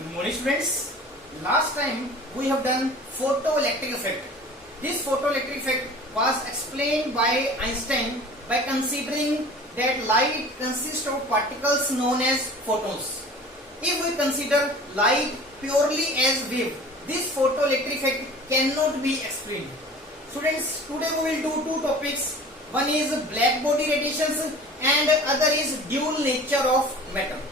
Good morning students. Last time we have done photoelectric effect. This photoelectric effect was explained by Einstein by considering that light consists of particles known as photons. If we consider light purely as wave, this photoelectric effect cannot be explained. Students, today we will do two topics. One is black body radiations and other is dual nature of matter.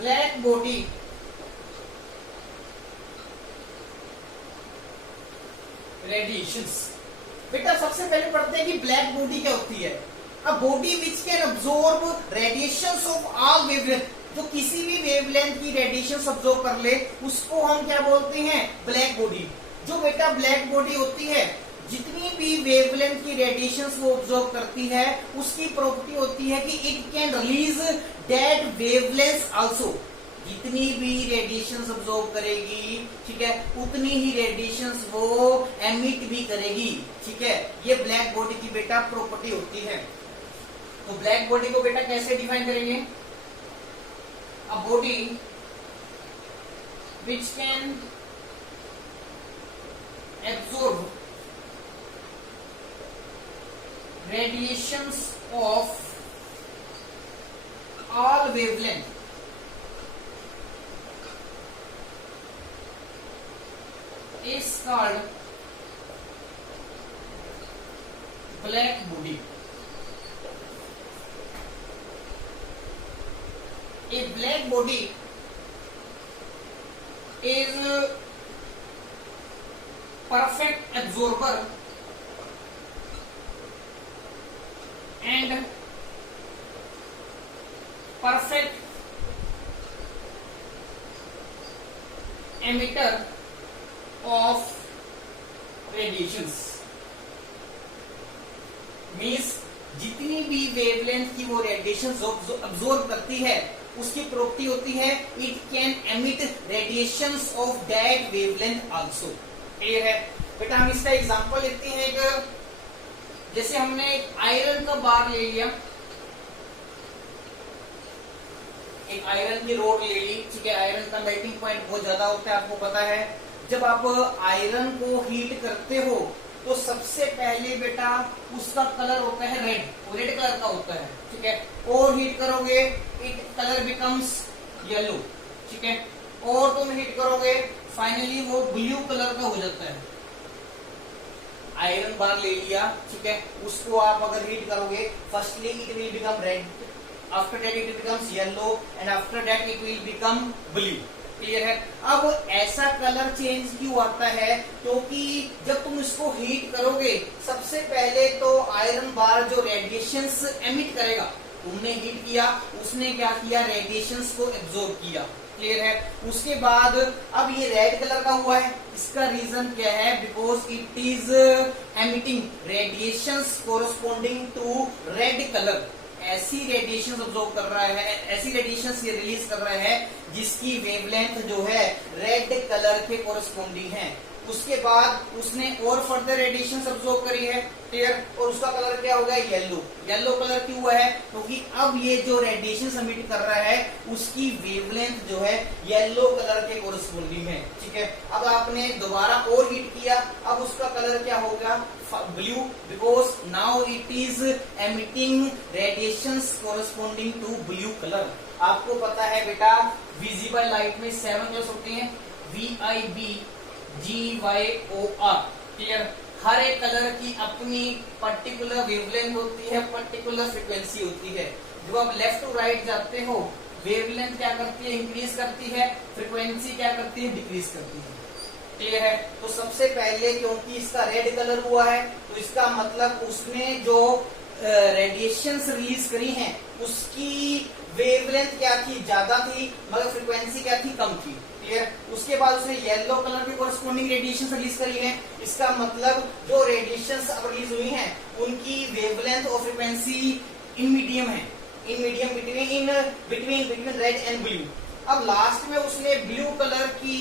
Black body radiations. बेटा सबसे पहले पढ़ते हैं कि black body क्या होती है। A body which can absorb radiations of all wavelength, जो किसी भी वेवलेंथ की रेडिएशंस अब्सॉर्ब कर ले उसको हम क्या बोलते हैं, ब्लैक बॉडी। जो बेटा ब्लैक बॉडी होती है जितनी भी वेवलेंथ की रेडिएशंस वो ऑब्जॉर्व करती है उसकी प्रॉपर्टी होती है कि it can release that wavelength also. जितनी भी रेडिएशंस ऑब्जॉर्व करेगी, ठीक है, उतनी ही रेडिएशंस वो एमिट भी करेगी। ठीक है, ये ब्लैक बॉडी की बेटा प्रॉपर्टी होती है। तो ब्लैक बॉडी को बेटा कैसे डिफाइन करेंगे? A body which can absorb radiations of all wavelength is called black body. A black body is perfect absorber and perfect emitter of radiations. Means जितनी भी वेवलेंथ की वो रेडिएशंस अब्सॉर्ब करती है उसकी प्रॉपर्टी होती है it can emit radiations of that wavelength also. Clear है बेटा? हम इसका एग्जांपल लेते हैं। एक जैसे हमने एक आयरन का बार ले लिया, एक आयरन की रोड ले ली, ठीक है। आयरन का मेल्टिंग पॉइंट बहुत ज्यादा होता है, आपको पता है। जब आप आयरन को हीट करते हो तो सबसे पहले बेटा उसका कलर होता है रेड, वो रेड कलर का होता है, ठीक है। और हीट करोगे इट कलर बिकम्स येलो, ठीक है। और तुम हीट करोगे फाइनली वो ब्लू कलर का हो जाता है। आयरन बार ले लिया, ठीक है, उसको आप अगर हीट करोगे firstly it will become red, after that it becomes yellow and after that it will become blue. Clear है? अब ऐसा कलर चेंज क्यों आता है? क्योंकि जब तुम इसको हीट करोगे सबसे पहले तो आयरन बार जो रेडिएशंस एमिट करेगा, तुमने हीट किया, उसने क्या किया, रेडिएशंस को एब्सॉर्ब किया। क्लियर है? उसके बाद अब ये रेड कलर का हुआ है, इसका रीजन क्या है? Because it is emitting radiations corresponding to red colour. ऐसी रेडिएशन ऑब्जॉर्व कर रहा है, ऐसी रेडिएशन ये रिलीज कर रहा है जिसकी वेवलेंथ जो है रेड कलर के कोरस्पॉन्डिंग है। उसके बाद उसने और फर्दर रेडिएशन ऑब्जॉर्व करी है, क्लियर, और उसका कलर क्या हो गया, येलो। येलो कलर क्यों हुआ है? क्योंकि अब ये जो रेडिएशन एमिट कर रहा है उसकी वेवलेंथ जो है येलो कलर के कोरस्पॉन्डिंग है, ठीक है। अब आपने दोबारा और हीट किया, अब उसका कलर क्या होगा, blue, because now it is emitting radiations corresponding to blue colour. आपको पता है बेटा विजिबल लाइट में 7 कलर्स होते हैं, VIB GYOR। क्लियर? हर एक कलर की अपनी पर्टिकुलर वेवलेंथ होती है, पर्टिकुलर फ्रीक्वेंसी होती है। जब आप लेफ्ट टू राइट जाते हो वेवलेंथ क्या करती है, इंक्रीज करती है, फ्रीक्वेंसी क्या करती है, डिक्रीज करती है। क्लियर है? तो सबसे पहले क्योंकि इसका रेड कलर हुआ है तो इसका मतलब उसने जो रेडिएशंस रिलीज करी हैं उसकी वेवलेंथ क्या थी, ज्यादा थी, मगर फ्रीक्वेंसी क्या थी, कम थी। क्लियर? उसके बाद उसने येलो कलर की कोरस्पॉन्डिंग रेडिएशन रिलीज करी है, इसका मतलब जो रेडिएशंस अब रिलीज हुई हैं उनकी वेवलेंथ और फ्रीक्वेंसी इन मीडियम है, in medium between red and blue. अब लास्ट में उसने ब्लू कलर की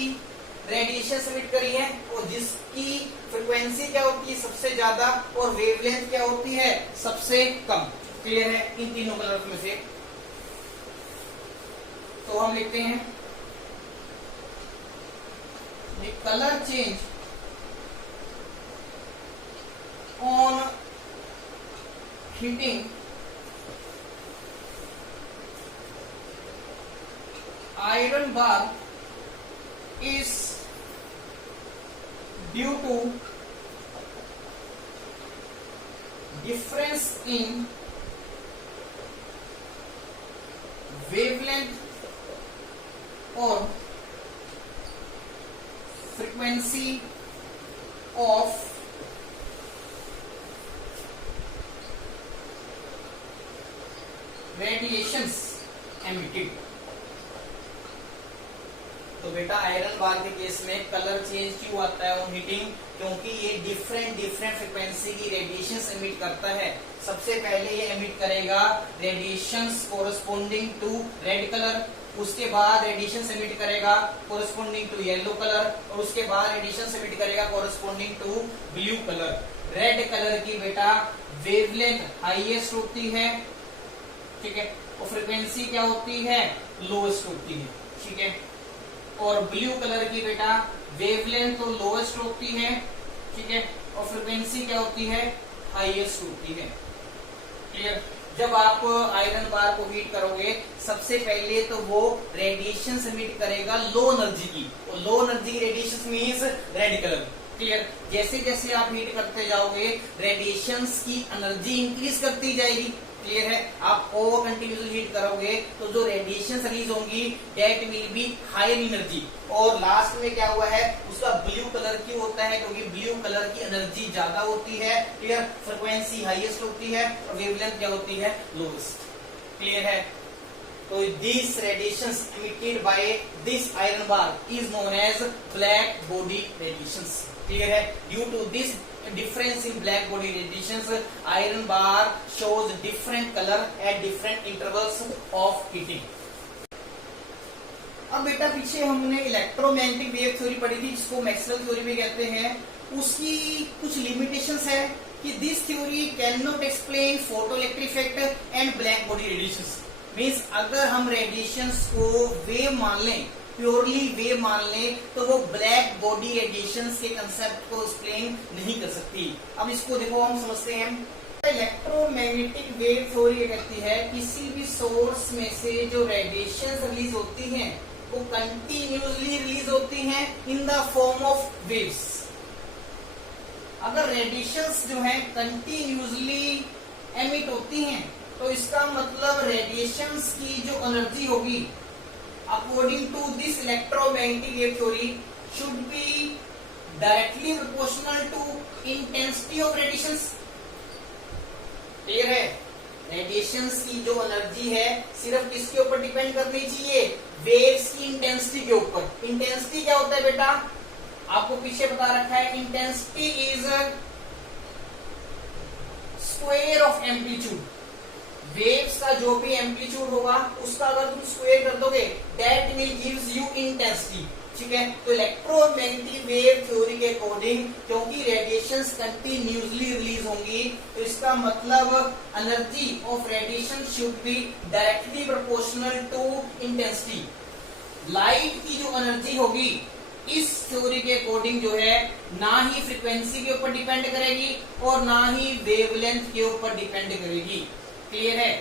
रेडिएशन एमिट करी है और जिसकी फ्रीक्वेंसी क्या होती है, सबसे ज्यादा, और वेवलेंथ क्या होती है, सबसे कम। क्लियर है इन तीनों कलर में से। तो हम लिखते हैं the color change on heating iron bar is due to difference in wavelength or frequency of radiations emitted। तो बेटा आयरन बार के केस में कलर चेंज क्यों आता है ऑन हीटिंग? क्योंकि ये डिफरेंट फ्रिक्वेंसी की रेडिएशंस एमिट करता है। सबसे पहले ये एमिट करेगा radiations corresponding to red colour, उसके बाद रेडिएशन एमिट करेगा कोरस्पोंडिंग टू येलो कलर, और उसके बाद रेडिएशन एमिट करेगा corresponding to blue colour. Red colour की बेटा वेवलेंथ हाईएस्ट होती है, ठीक है, और फ्रीक्वेंसी क्या होती है? लोएस्ट होती है, ठीक है। और ब्लू कलर की बेटा वेवलेंथ तो लोएस्ट होती है, ठीक है, और फ्रीक्वेंसी क्या होती है? हाईएस्ट होती है। क्लियर? जब आप आयरन बार को हीट करोगे सबसे पहले तो वो रेडिएशन एमिट करेगा लो एनर्जी की, और लो एनर्जी की radiation means red colour. Clear? जैसे जैसे आप हीट करते जाओगे रेडिएशंस की एनर्जी इंक्रीज करती जाएगी। क्लियर है? आप ओवर कंटिन्यूसली हीट करोगे तो जो रेडिएशन रिलीज होंगी that will be higher energy, और लास्ट में क्या हुआ है उसका ब्लू कलर क्यों होता है? क्योंकि ब्लू कलर की एनर्जी ज्यादा होती है। क्लियर? फ्रीक्वेंसी हाईएस्ट होती है और वेवलेंथ क्या होती है? लोएस्ट। क्लियर है? तो this radiations emitted by this iron bar is known as black body radiations। Clear है? Due to this difference in black body radiations, iron bar shows different color at different intervals of heating। अब बेटा पीछे हमने electromagnetic wave theory पढ़ी थी जिसको Maxwell theory भी कहते हैं। उसकी कुछ लिमिटेशंस है कि this theory can not explain photoelectric effect and black body radiations. Means अगर हम रेडिएशंस को वेव मान लें, प्योरली वेव मान ले, तो वो ब्लैक बॉडी रेडिएशंस के कंसेप्ट को एक्सप्लेन नहीं कर सकती। अब इसको देखो हम समझते हैं। इलेक्ट्रोमैग्नेटिक वेव थ्योरी कहती है किसी भी सोर्स में से जो रेडिएशंस रिलीज होती हैं वो कंटिन्यूसली रिलीज होती हैं in the form of waves. अगर रेडिएशंस जो है कंटिन्यूसली एमिट होती हैं तो इसका मतलब रेडिएशंस की जो एनर्जी होगी according to this electromagnetic wave theory should be directly proportional to intensity of radiations। Clear है? रेडिएशंस की जो एनर्जी है सिर्फ किसके ऊपर डिपेंड करनी चाहिए? वेव्स की इंटेंसिटी के ऊपर। इंटेंसिटी क्या होता है बेटा? आपको पीछे बता रखा है, intensity is square of amplitude. Waves का जो भी एम्पलीट्यूड होगा उसका अगर तुम स्क्वायर कर दोगे that will gives you intensity. ठीक है? तो इलेक्ट्रोमैग्नेटिक वेव थ्योरी के अकॉर्डिंग क्योंकि रेडिएशंस कंटिन्यूसली रिलीज होंगी तो इसका मतलब energy of radiation should be directly proportional to intensity. Light की जो एनर्जी होगी इस थ्योरी के अकॉर्डिंग जो है ना ही फ्रीक्वेंसी के ऊपर डिपेंड करेगी और ना ही वेवलेंथ के ऊपर डिपेंड करेगी। क्लियर है?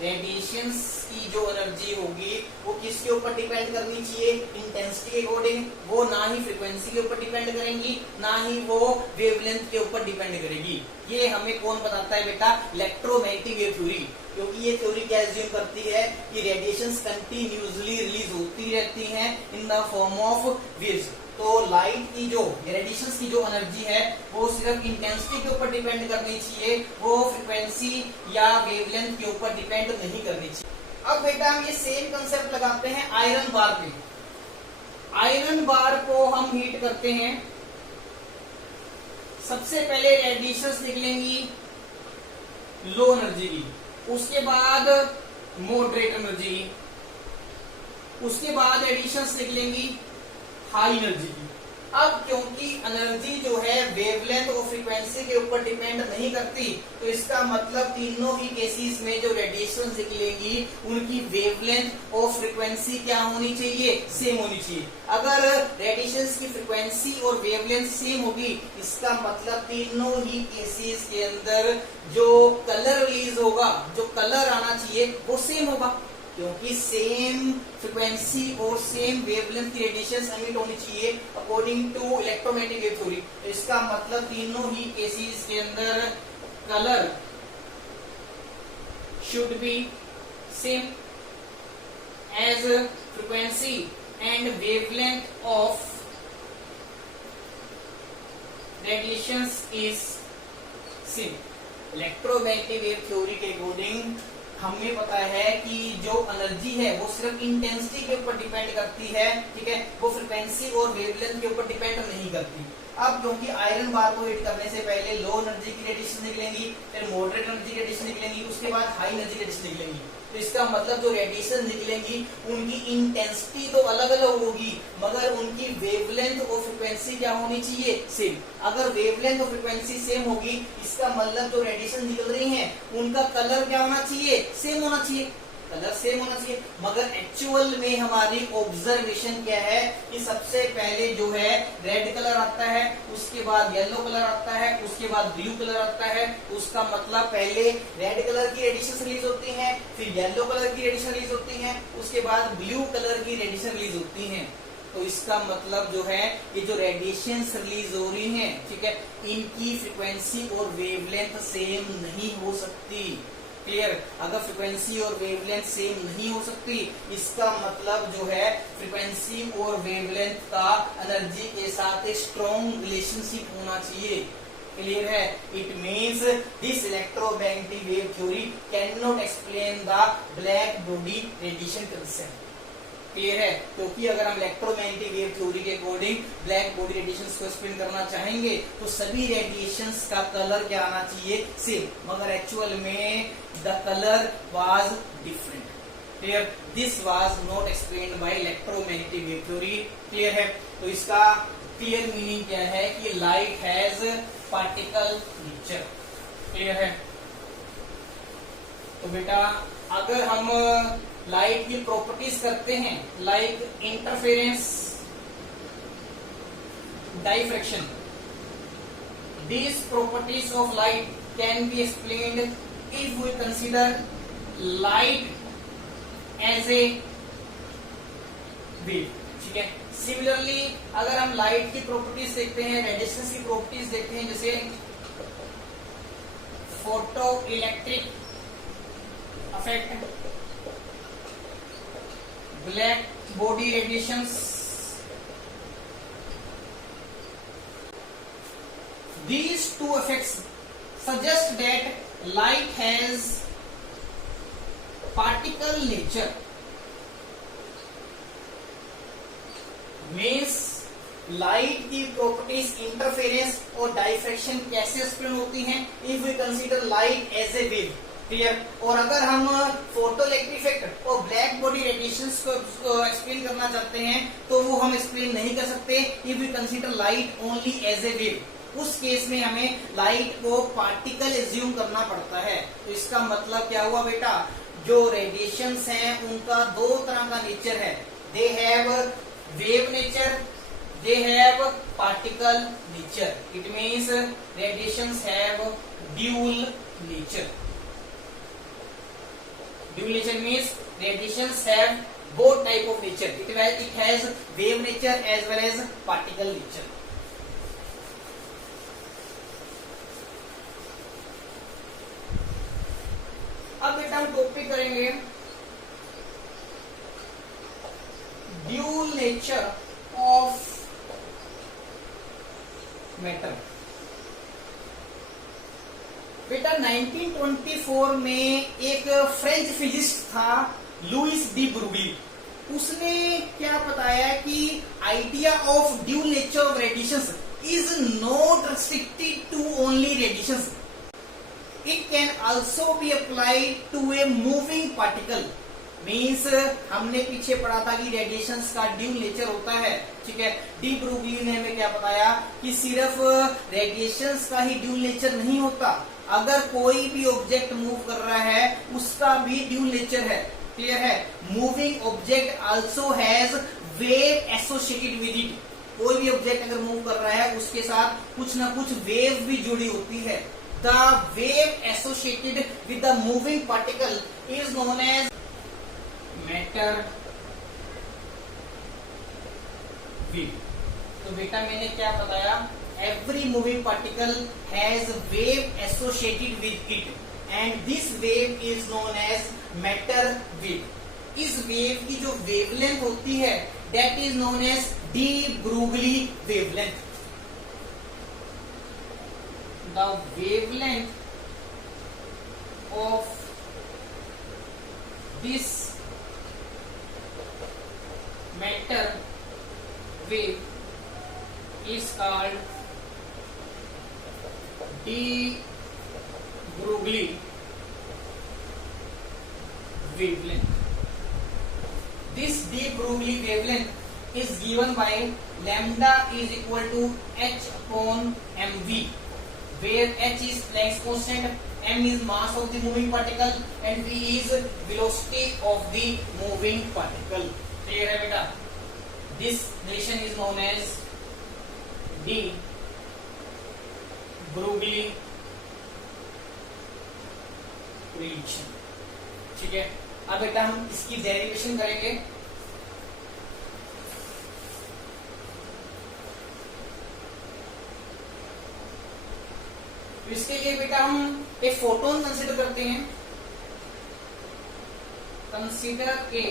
रेडिएशंस की जो एनर्जी होगी वो किसके ऊपर डिपेंड करनी चाहिए? इंटेंसिटी के अकॉर्डिंग। वो ना ही फ्रीक्वेंसी के ऊपर डिपेंड करेंगी ना ही वो वेवलेंथ के ऊपर डिपेंड करेगी। ये हमें कौन बताता है बेटा? Electromagnetic wave theory. क्योंकि ये थ्योरी क्या एज्यूम करती है कि रेडिएशंस कंटिन्यूसली रिलीज होती रहती हैं in the form of waves. तो लाइट की जो रेडिएशंस की जो एनर्जी है वो सिर्फ इंटेंसिटी के ऊपर डिपेंड करनी चाहिए, वो फ्रीक्वेंसी या वेवलेंथ के ऊपर डिपेंड नहीं करनी चाहिए। अब बेटा हम ये सेम कंसेप्ट लगाते हैं आयरन बार पे। आयरन बार को हम हीट करते हैं, सबसे पहले रेडिएशंस निकलेंगी लो एनर्जी की, उसके बाद मॉडरेट एनर्जी की, उसके बाद रेडिएशंस निकलेंगी हाई एनर्जी की। अब क्योंकि एनर्जी जो है वेवलेंथ और फ्रीक्वेंसी के ऊपर डिपेंड नहीं करती, तो इसका मतलब तीनों ही केसेस में जो रेडिएशन निकलेगी उनकी वेवलेंथ और फ्रीक्वेंसी क्या होनी चाहिए, सेम होनी चाहिए। अगर रेडिएशन की फ्रीक्वेंसी और वेवलेंथ सेम होगी, इसका मतलब तीनों ही केसेस के अंदर जो कलर रिलीज होगा, जो कलर आना चाहिए वो सेम होगा, क्योंकि सेम फ्रीक्वेंसी और सेम वेवलेंथ की रेडिएशन एमिट होनी चाहिए according to electromagnetic wave theory. इसका मतलब तीनों ही केसेस के अंदर colour should be same as frequency and wavelength of radiations is same. Electromagnetic wave theory के अकॉर्डिंग हमें पता है कि जो एनर्जी है वो सिर्फ इंटेंसिटी के ऊपर डिपेंड करती है, ठीक है, वो फ्रीक्वेंसी और वेवलेंथ के ऊपर डिपेंड नहीं करती। अब क्योंकि आयरन बार को हीट करने से पहले लो एनर्जी की रेडिएशन निकलेंगी, फिर मॉडरेट एनर्जी की रेडिएशन निकलेंगी, उसके बाद हाई एनर्जी की रेडिएशन निकलेंगी, तो इसका मतलब जो रेडिएशन निकलेंगी उनकी इंटेंसिटी तो अलग अलग होगी, मगर उनकी वेवलेंथ और फ्रीक्वेंसी क्या होनी चाहिए, सेम। अगर वेवलेंथ और फ्रीक्वेंसी सेम होगी, इसका मतलब जो रेडिएशन निकल रही है उनका कलर क्या होना चाहिए, सेम होना चाहिए, कलर सेम होना चाहिए। मगर एक्चुअल में हमारी ऑब्जर्वेशन क्या है कि सबसे पहले जो है रेड कलर आता है, उसके बाद येलो कलर आता है, उसके बाद ब्लू कलर आता है। उसका मतलब पहले रेड कलर की रेडिएशन रिलीज होती है, फिर येलो कलर की रेडिएशन रिलीज होती है, उसके बाद ब्लू कलर की रेडिएशन रिलीज होती है। तो इसका मतलब जो है ये जो रेडिएशन रिलीज हो रही हैं, ठीक है, इनकी फ्रीक्वेंसी और वेवलेंथ सेम नहीं हो सकती। क्लियर? अगर फ्रीक्वेंसी और वेवलेंथ सेम नहीं हो सकती, इसका मतलब जो है फ्रीक्वेंसी और वेवलेंथ का एनर्जी के साथ एक स्ट्रॉन्ग रिलेशनशिप होना चाहिए। क्लियर है? It means this electromagnetic wave theory can not explain the black body radiation concept. Clear है? क्योंकि अगर हम इलेक्ट्रोमैग्नेटिक वेव थ्योरी के अकॉर्डिंग ब्लैक बॉडी रेडिएशंस को एक्सप्लेन करना चाहेंगे तो सभी रेडिएशंस का कलर क्या आना चाहिए, सेम, मगर एक्चुअल में the colour was different. Clear? This was not explained bye electromagnetic wave theory. Clear है? तो इसका क्लियर मीनिंग क्या है कि light has particle nature. Clear है? तो बेटा अगर हम लाइट की प्रॉपर्टीज करते हैं, like interference, diffraction, these properties of light can be explained if we consider light as a wave। ठीक है? सिमिलरली अगर हम लाइट की प्रॉपर्टीज देखते हैं, रेडिएशन की प्रॉपर्टीज देखते हैं, जैसे photo electric effect, black body radiations, these two effects suggest that light has particle nature, means light की प्रॉपर्टीज इंटरफेरेंस और डाइफ्रैक्शन कैसे एक्सप्लेन होती हैं if we consider light as a wave. Clear? और अगर हम फोटो इलेक्ट्रिक इफेक्ट और black body radiations को एक्सप्लेन करना चाहते हैं तो वो हम एक्सप्लेन नहीं कर सकते if we consider light only as a wave. उस केस में हमें लाइट को पार्टिकल एज्यूम करना पड़ता है। तो इसका मतलब क्या हुआ बेटा, जो रेडिएशंस हैं उनका दो तरह का नेचर है, they have wave nature, they have particle nature। it means radiations have dual nature। dual nature means radiations have both type of nature, it has wave nature as well as particle nature। अब बेटा हम topic करेंगे dual nature of matter. बेटा 1924 में एक French physicist था Louis de Broglie, उसने क्या बताया कि idea of dual nature of radiations is not restricted to only radiations, it can also be applied to a moving particle. Means हमने पीछे पढ़ा था कि रेडिएशंस का ड्यूल नेचर होता है, ठीक है। डी ब्रुगली ने हमें क्या बताया कि सिर्फ रेडिएशंस का ही ड्यूल नेचर नहीं होता, अगर कोई भी ऑब्जेक्ट मूव कर रहा है उसका भी ड्यूल नेचर है। क्लियर है? Moving object also has wave associated with it. कोई भी ऑब्जेक्ट अगर मूव कर रहा है उसके साथ कुछ ना कुछ वेव भी जुड़ी होती है। The wave associated with the moving particle is known as matter wave. तो बेटा मैंने क्या बताया, every moving particle has wave associated with it and this wave is known as matter wave. इस वेव की जो वेवलेंथ होती है that is known as de Broglie wavelength. The wavelength of this matter wave is called de Broglie wavelength. This de Broglie wavelength is given by lambda is equal to h upon mv, where h is Planck's constant, m is mass of the moving particle and v is velocity of the moving particle. Clear है बेटा? This relation is known as de Broglie relation. ठीक है, अब बेटा हम इसकी derivation करेंगे। तो इसके लिए बेटा हम एक फोटोन कंसीडर करते हैं। Consider a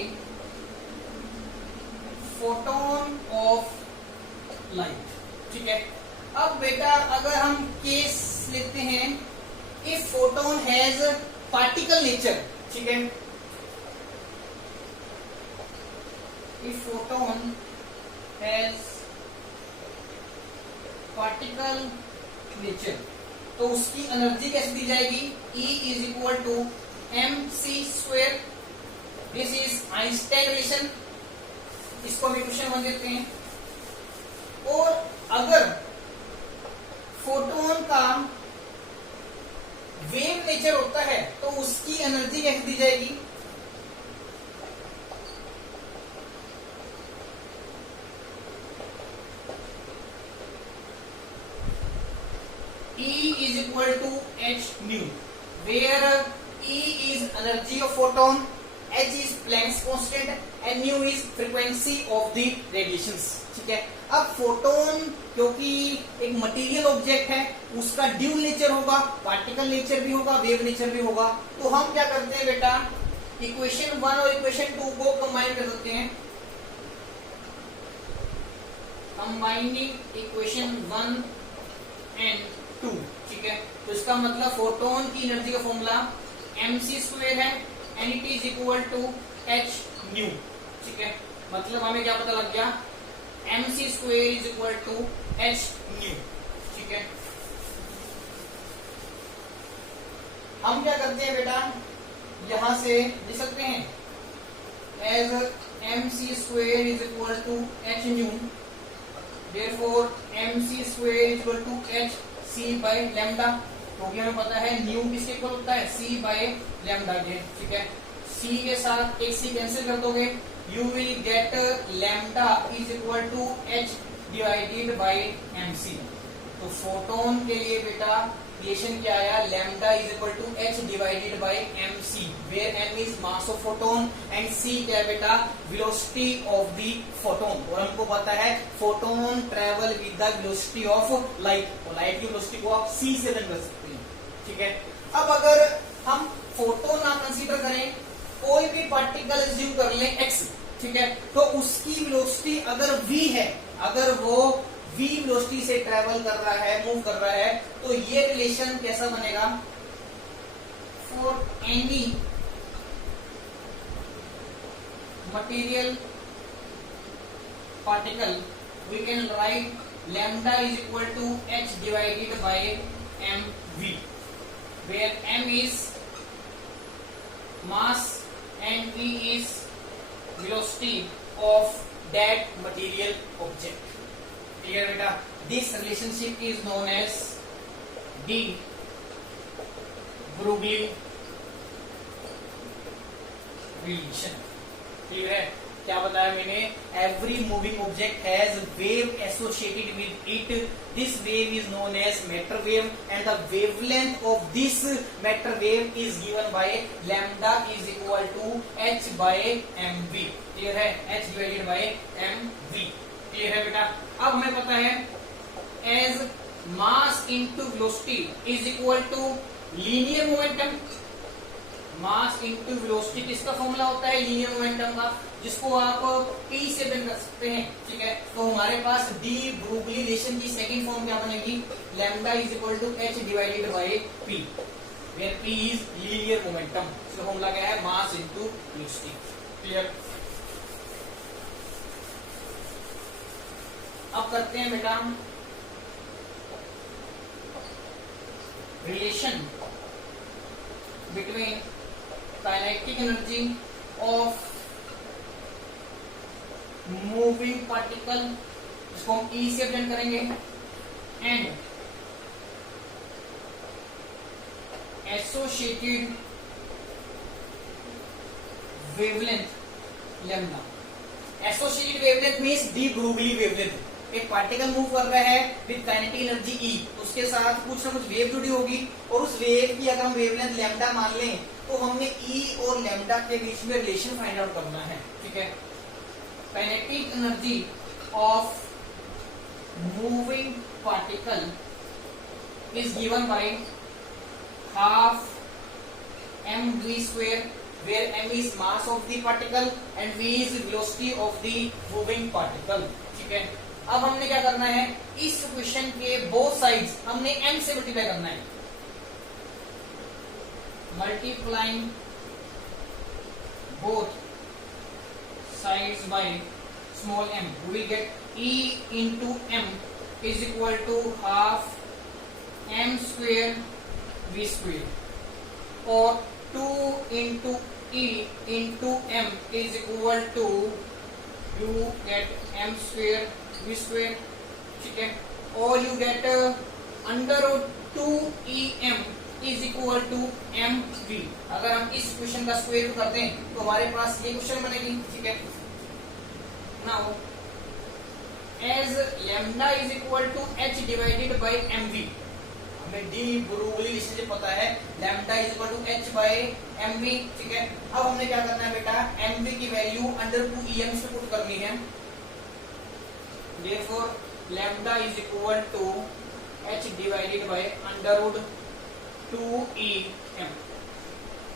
photon of light. ठीक है, अब बेटा अगर हम केस लेते हैं, if photon has particle nature, ठीक है, if photon has particle nature तो उसकी एनर्जी कैसे दी जाएगी? E is equal to mc²। This is Einstein relation, इसको हम इक्वेशन 1 देते हैं। और अगर फोटोन का वेव नेचर होता है तो उसकी एनर्जी कैसे दी जाएगी? E is equal to h nu, where E is energy of photon, h is Planck's constant and nu is frequency of the radiations। ठीक है, अब फोटोन क्योंकि एक मटेरियल ऑब्जेक्ट है, उसका ड्यूल नेचर होगा, पार्टिकल नेचर भी होगा, वेव नेचर भी होगा। तो हम क्या करते हैं बेटा, इक्वेशन 1 और इक्वेशन 2 को कंबाइन कर देते हैं। Combining equation 1 and 2। ठीक है, तो इसका मतलब फोटोन की एनर्जी का फॉर्मूला mc² है and it is equal to h nu। ठीक है, मतलब हमें क्या पता लग गया, mc² is equal to h nu। ठीक है, हम क्या करते हैं बेटा, यहां से लिख सकते हैं as mc² is equal to h nu, therefore mc² is equal to h c by lambda, क्योंकि हमें पता है न्यू किसके इक्वल होता है, c by lambda के। ठीक है, c के साथ एक c कैंसिल कर दोगे, you will get lambda is equal to h divided by mc। तो फोटोन के लिए बेटा रिलेशन क्या आया, lambda is equal to h divided by mc, where m is mass of photon and c क्या है बेटा, वेलोसिटी ऑफ द फोटोन। और हमको पता है photon travel with the velocity of light, और लाइट की वेलोसिटी को आप c से रन कर सकते हैं। ठीक है, अब अगर हम फोटोन ना कंसीडर करें, कोई भी पार्टिकल एज्यूम कर लें x, ठीक है, तो उसकी वेलोसिटी अगर v है, अगर वो v वेलोसिटी से ट्रेवल कर रहा है, मूव कर रहा है, तो ये रिलेशन कैसा बनेगा, for any material particle we can write lambda is equal to h divided by mv, where m is mass and v is velocity of that material object. Clear beta? This relationship is known as de Broglie relation. Clear है? क्या बताया मैंने? Every moving object has wave associated with it. This wave is known as matter wave and the wavelength of this matter wave is given by lambda is equal to h by mv. Clear है? h divided by mv. Clear है बेटा? अब हमें पता है as mass into velocity is equal to linear momentum. Mass into velocity किसका formula होता है? लीनियर मोमेंटम का, जिसको आप P से बन कर सकते हैं. ठीक है, तो हमारे पास डी ब्रोगली रिलेशन की सेकंड फॉर्म क्या बनेगी? Lambda is equal to h divided by p, where p is linear momentum. इसका फॉर्मूला क्या है? Mass into velocity. क्लियर? अब करते हैं बेटा relation between kinetic energy of moving particle, इसको हम E से रिप्रेजेंट करेंगे, and associated wavelength lambda. Associated wavelength means de Broglie wavelength. एक पार्टिकल मूव कर रहा है विद काइनेटिक एनर्जी E, उसके साथ कुछ ना कुछ वेव जुड़ी होगी, और उस वेव की अगर हम वेवलेंथ लैम्डा मान लें तो हमने E और लैम्डा के बीच में रिलेशन फाइंड आउट करना है. ठीक है? Kinetic energy of moving particle is given by half mv square, where m is mass of the particle and v is velocity of the moving particle. ठीक है? अब हमने क्या करना है? इस इक्वेशन के बोथ साइड्स हमने m से मल्टीप्लाई करना है. Multiplying both sides by small m, we will get E into m is equal to half m square v square, or 2 into E into m is equal to you get m square v square. ठीक है? और you get under root 2em is equal to mv. अगर हम इस question का square root करते हैं तो हमारे पास ये क्वेश्चन बनेगी. ठीक है? Now as lambda is equal to h divided by mv, हमें डी ब्रोगली रिलेशनशिप पता है. Lambda is equal to h by mv. ठीक है? अब हमने क्या करना है बेटा? mv की वैल्यू अंडर 2em से पुट करनी है. Therefore lambda is equal to h divided by under root 2em.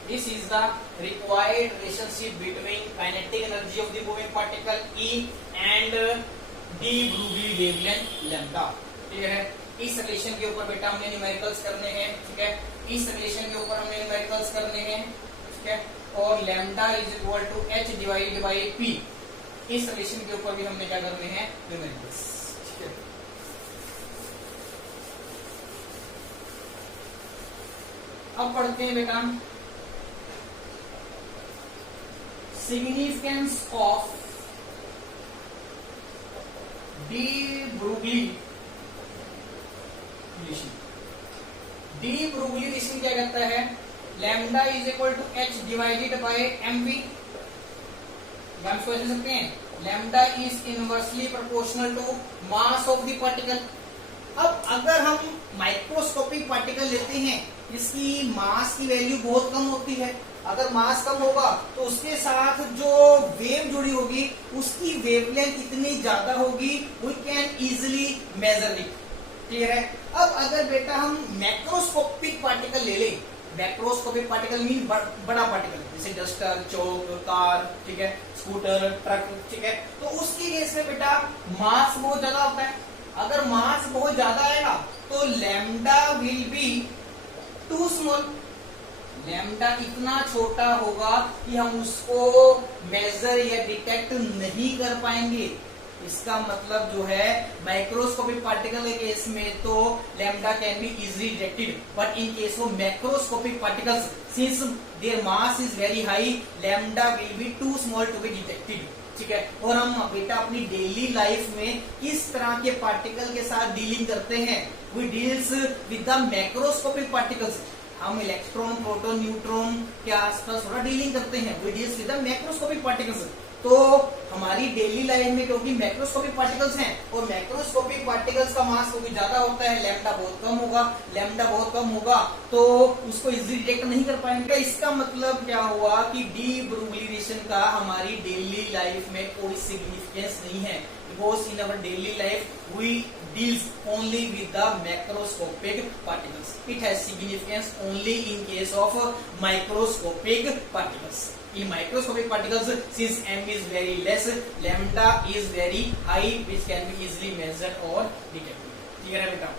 This is the required relationship between kinetic energy of the moving particle E and d Broglie wavelength lambda. ठीक है? इस relation के ऊपर बेटा हमने numericals करने हैं. ठीक है? इस रिलेशन के ऊपर हमने न्यूमेरिकल्स करने हैं. ठीक है? और lambda is equal to h divided by p, इस रिलेशन के ऊपर भी हमने क्या करने हैं? न्यूमेरिकल्स. ठीक है? अब पढ़ते हैं बेटा significance of de Broglie relation. De Broglie relation क्या कहता है? Lambda is equal to h divided by mv. हम सोच सकते हैं lambda is inversely proportional to mass of the particle. अब अगर हम माइक्रोस्कोपिक पार्टिकल लेते हैं जिसकी मास की वैल्यू बहुत कम होती है, अगर मास कम होगा तो उसके साथ जो वेव जुड़ी होगी उसकी वेवलेंथ इतनी ज्यादा होगी, we can easily measure it. Clear है? अब अगर बेटा हम मैक्रोस्कोपिक पार्टिकल ले लें, मैक्रोस्कोपिक पार्टिकल मीन बड़ा पार्टिकल, जैसे डस्टर, चौक, कार, ठीक है, स्कूटर, ट्रक. ठीक है? तो उसकी केस में बेटा मास बहुत ज्यादा होता है. अगर मास बहुत ज्यादा आएगा तो lambda will be too small. Lambda इतना छोटा होगा कि हम उसको मेजर या डिटेक्ट नहीं कर पाएंगे. इसका मतलब जो है माइक्रोस्कोपिक पार्टिकल के केस में तो lambda can be easily detected, but in case of macroscopic particles since their mass is very high, lambda will be too small to be detected. ठीक है, और हम बेटा अपनी डेली लाइफ में किस तरह के पार्टिकल के साथ डीलिंग करते हैं? We deals with the macroscopic particles. हम इलेक्ट्रॉन, प्रोटॉन, न्यूट्रॉन के आसपास थोड़ा डीलिंग करते हैं, we deals with the macroscopic particles. तो हमारी डेली लाइफ में क्योंकि मैक्रोस्कोपिक पार्टिकल्स हैं और मैक्रोस्कोपिक पार्टिकल्स का मास क्योंकि ज्यादा होता है, लैम्डा बहुत कम होगा, लैम्डा बहुत कम होगा तो उसको इजीली डिटेक्ट नहीं कर पाएंगे। इसका मतलब क्या हुआ कि डीब्रुगुलेशन का हमारी डेली लाइफ में कोई सिग्निफिकेंस नहीं है, because in our daily life we deals only with the macroscopic particles. It has significance only in case of microscopic particles. In microscopic particles, since m is very less, lambda is very high, which can be easily measured or detected. Clear है बेटा?